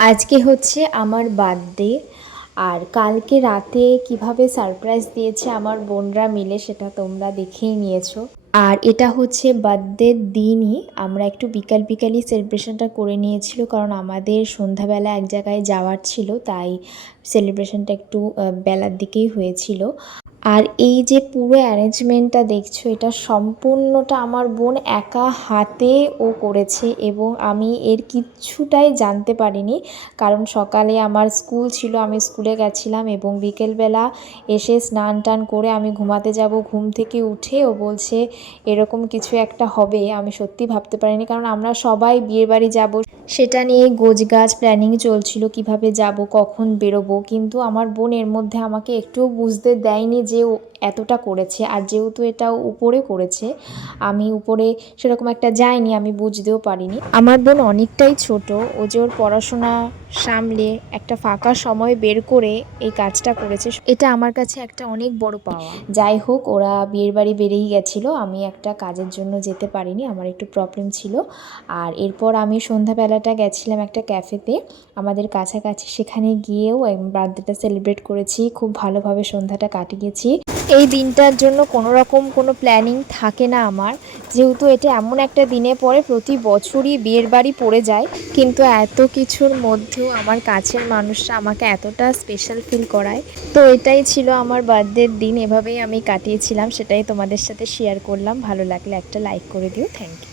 আজকে হচ্ছে আমার বার্থডে। আর কালকে রাতে কিভাবে সারপ্রাইজ দিয়েছে আমার বোনরা মিলে সেটা তোমরা দেখেই নিয়েছো। আর এটা হচ্ছে বার্থডের দিনই আমরা একটু বিকাল বিকালই সেলিব্রেশনটা করে নিয়েছিল, কারণ আমাদের সন্ধ্যাবেলা এক জায়গায় যাওয়ার ছিল, তাই সেলিব্রেশনটা একটু বেলার দিকেই হয়েছিল। আর এই যে পুরো অ্যারেঞ্জমেন্টটা দেখছো, এটা সম্পূর্ণটা আমার বোন একা হাতে ও করেছে, এবং আমি এর কিচ্ছুটাই জানতে পারিনি। কারণ সকালে আমার স্কুল ছিল, আমি স্কুলে গেছিলাম, এবং বিকেলবেলা এসে স্নান টান করে আমি ঘুমাতে যাব, ঘুম থেকে উঠে ও বলছে এরকম কিছু একটা হবে। আমি সত্যি ভাবতে পারিনি, কারণ আমরা সবাই বিয়ের বাড়ি যাব সেটা নিয়ে গোছগাছ প্ল্যানিং চলছিল, কিভাবে যাব কখন বেরোবো। কিন্তু আমার বোন এর মধ্যে আমাকে একটুও বুঝতে দেয়নি যে ও এতটা করেছে। আর যেহেতু এটা উপরে করেছে, আমি উপরে সেরকম একটা যাইনি, আমি বুঝতেও পারিনি। আমার বোন অনেকটাই ছোট, ও যে ওর পড়াশোনা সামলে একটা ফাঁকা সময় বের করে এই কাজটা করেছে, এটা আমার কাছে একটা অনেক বড় পাওয়া। যাই হোক, ওরা বিয়ের বাড়ি বেরিয়ে গেছিলো, আমি একটা কাজের জন্য যেতে পারিনি, আমার একটু প্রবলেম ছিল। আর এরপর আমি সন্ধ্যাবেলাটা গেছিলাম একটা ক্যাফেতে আমাদের কাছাকাছি, সেখানে গিয়েও বার্থডেটা সেলিব্রেট করেছি, খুব ভালোভাবে সন্ধ্যাটা কাটিয়েছি। এই দিনটার জন্য কোনো রকম কোনো প্ল্যানিং থাকে না আমার, যেহেতু এটা এমন একটা দিনে পড়ে, প্রতি বছরই বিয়ের বাড়ি পড়ে যায়। কিন্তু এত কিছুর মধ্যেও আমার কাছের মানুষরা আমাকে এতটা স্পেশাল ফিল করায়। তো এটাই ছিল আমার বার্থডের দিন, এভাবেই আমি কাটিয়েছিলাম, সেটাই তোমাদের সাথে শেয়ার করলাম। ভালো লাগলে একটা লাইক করে দিও। Thank you.